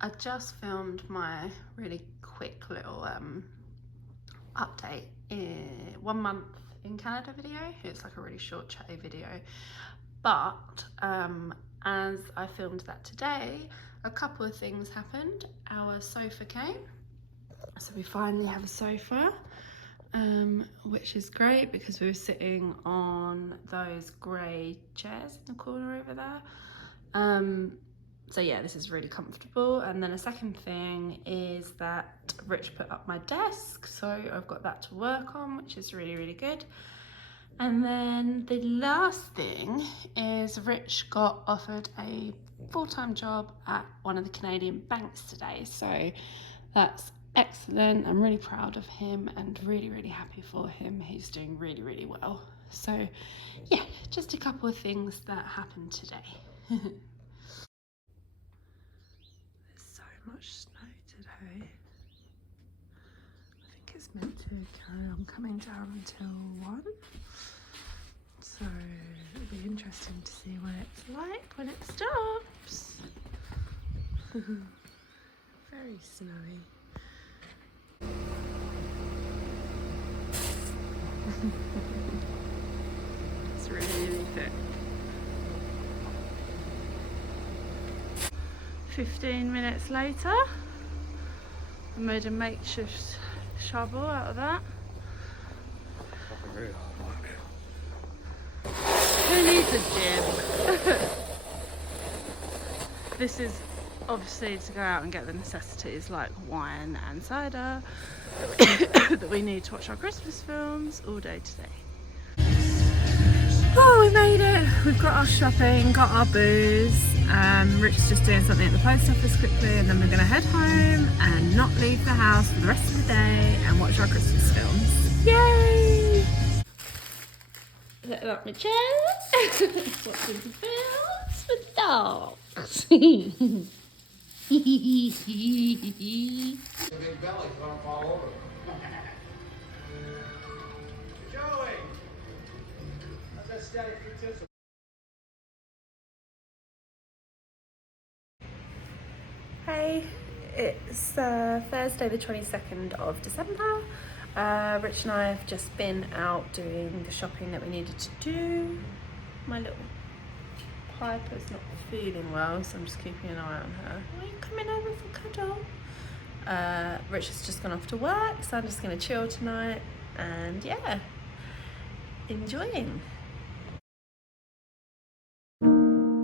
I just filmed my really quick little update in 1 month in Canada video. It's like a really short chatty video, but as I filmed that today, a couple of things happened. Our sofa came, so we finally have a sofa, which is great because we were sitting on those grey chairs in the corner over there. So yeah, this is really comfortable. And then a second thing is that Rich put up my desk, so I've got that to work on, which is really, really good. And then the last thing is Rich got offered a full-time job at one of the Canadian banks today, so that's excellent. I'm really proud of him and really, really happy for him. He's doing really, really well. So yeah, just a couple of things that happened today. Much snow today. I think it's meant to carry on coming down until 1, so it'll be interesting to see what it's like when it stops. Very snowy. It's really thick. 15 minutes later, I made a makeshift shovel out of that. Very hard work. Who needs a gym? This is obviously to go out and get the necessities like wine and cider that we need to watch our Christmas films all day today. Oh, we made it! We've got our shopping, got our booze. Rich is just doing something at the post office quickly, and then we're going to head home and not leave the house for the rest of the day and watch our Christmas films. Yay! Setting up my chair, watching some films with dogs. Big belly, don't fall over. Joey! How's that static tips? Hey, it's Thursday the 22nd of December. Rich and I have just been out doing the shopping that we needed to do. My little Piper's not feeling well, so I'm just keeping an eye on her. Are you coming over for cuddle? Rich has just gone off to work, so I'm just going to chill tonight and yeah, enjoying.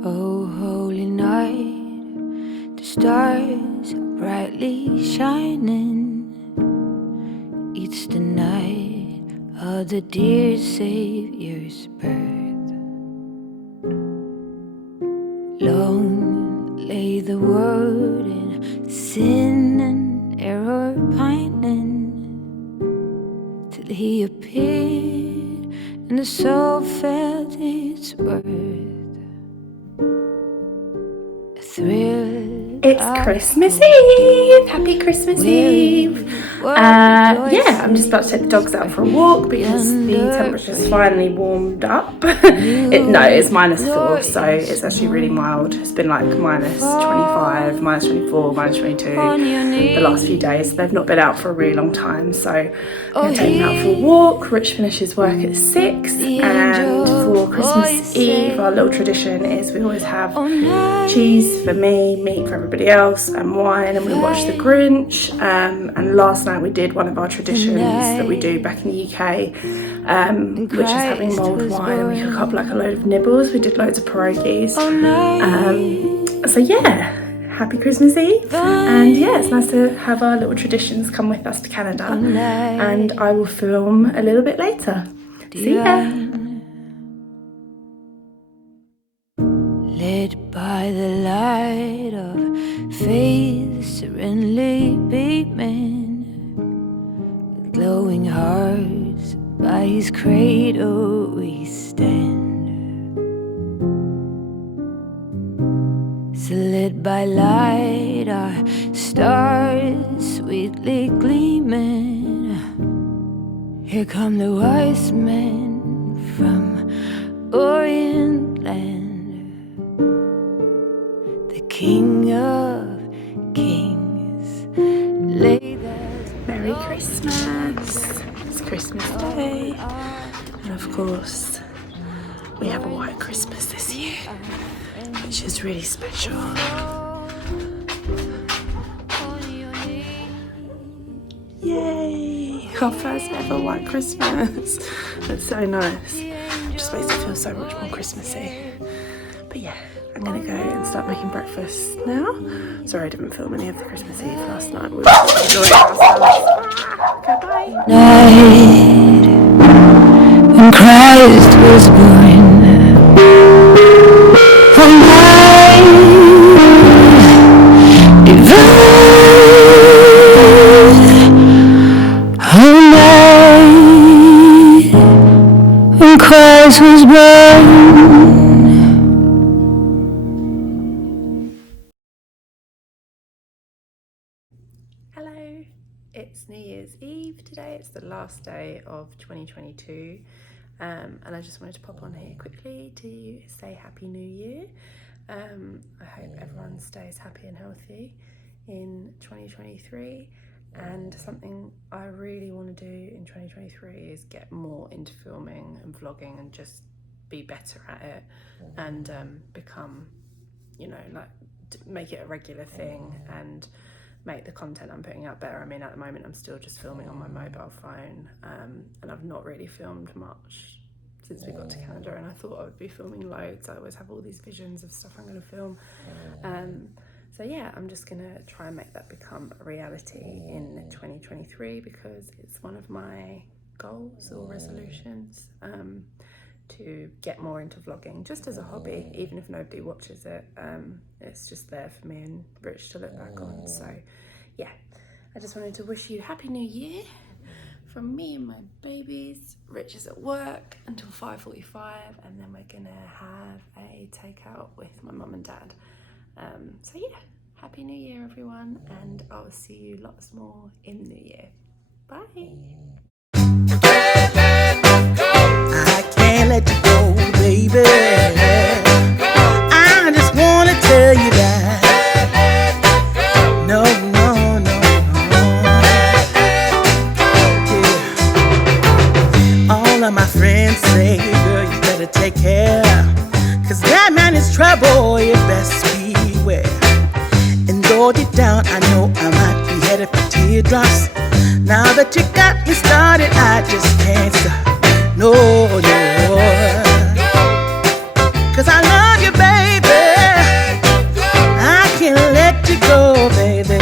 Oh, holy night, the stars are brightly shining. It's the night of the dear Savior's birth. Long lay the world in sin and error pining, till he appeared and the soul felt its worth. A thrill. It's Christmas Eve! Happy Christmas Eve! Yeah, I'm just about to take the dogs out for a walk because the temperature's finally warmed up. It's -4, so it's actually really mild. It's been like -25, -24, -22 the last few days. They've not been out for a really long time, so I'm going to take them out for a walk. Rich finishes work at 6, and for Christmas Eve, our little tradition is we always have cheese for me, meat for everybody else, and wine, and we watch The Grinch. And last night we did one of our traditions that we do back in the UK, which is having mulled wine, and we cook up like a load of nibbles. We did loads of pierogies. So yeah, happy Christmas Eve, and yeah, it's nice to have our little traditions come with us to Canada, and I will film a little bit later. See ya! Led by the light of faith, serenely beaming, with glowing hearts by his cradle we stand. So led by light, our stars sweetly gleaming, here come the wise men from Orient land. King of Kings. Christmas. It's Christmas Day. And of course, we have a white Christmas this year, which is really special. Yay! Our first ever white Christmas. That's so nice. Just makes it feel so much more Christmassy. But yeah, I'm gonna go and start making breakfast now. Sorry I didn't film any of the Christmas Eve last night. We were enjoying ourselves. Okay, bye. Night when Christ was born. Oh night divine. Oh night when Christ was born. Hello, it's New Year's Eve today. It's the last day of 2022, and I just wanted to pop on here quickly to say Happy New Year. I hope everyone stays happy and healthy in 2023, and something I really want to do in 2023 is get more into filming and vlogging and just be better at it and become, you know, like make it a regular thing and make the content I'm putting out better. I mean, at the moment I'm still just filming on my mobile phone, and I've not really filmed much since we got to Canada, and I thought I would be filming loads. I always have all these visions of stuff I'm going to film. So yeah, I'm just going to try and make that become a reality in 2023 because it's one of my goals or resolutions, to get more into vlogging just as a hobby, even if nobody watches it. It's just there for me and Rich to look back on. So yeah, I just wanted to wish you Happy New Year from me and my babies. Rich is at work until 5:45, and then we're gonna have a takeout with my mum and dad. So yeah, Happy New Year everyone, and I'll see you lots more in the new year. Bye. I can't let you go, baby. I just wanna tell you that. No, no, no, no. Yeah. All of my friends say, girl, you better take care, 'cause that man is trouble, you best beware. And though deep down I know I might be headed for teardrops, now that you got me started, I just can't stop. No, no, 'cause I love you, baby. I can't let you go, baby.